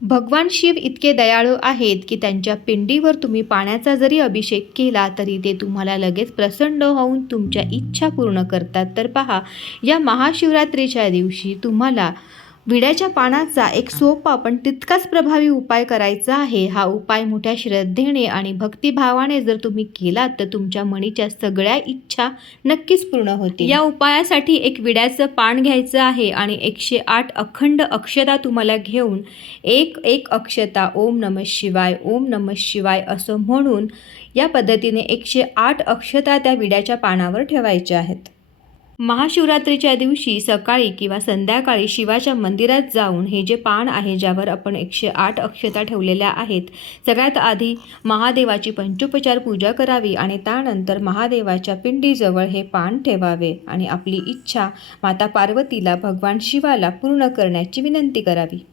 भगवान शिव इतके दयाळू आहेत की त्यांच्या पिंडीवर तुम्ही पाण्याचा जरी अभिषेक केला तरी ते तुम्हाला लगेच प्रसन्न होऊन तुमच्या इच्छा पूर्ण करतात। तर पहा, या महाशिवरात्रीच्या दिवशी तुम्हाला विड्याच्या पानाचा एक सोपा पण तितकाच प्रभावी उपाय करायचा आहे। हा उपाय मोठ्या श्रद्धेने आणि भक्तिभावाने जर तुम्ही केलात तर तुमच्या मनीच्या सगळ्या इच्छा नक्कीच पूर्ण होतील। या उपायासाठी एक विड्याचं पान घ्यायचं आहे आणि 108 अखंड अक्षता तुम्हाला घेऊन एक एक अक्षता ओम नमः शिवाय ओम नमः शिवाय असं म्हणून या पद्धतीने 108 अक्षता त्या विड्याच्या पानावर ठेवायच्या आहेत। महाशिवरात्रीच्या दिवशी सकाळी किंवा संध्याकाळी शिवाच्या मंदिरात जाऊन हे जे पान आहे ज्यावर आपण 108 अक्षता ठेवलेल्या आहेत, सगळ्यात आधी महादेवाची पंचोपचार पूजा करावी आणि त्यानंतर महादेवाच्या पिंडीजवळ हे पान ठेवावे आणि आपली इच्छा माता पार्वतीला, भगवान शिवाला पूर्ण करण्याची विनंती करावी।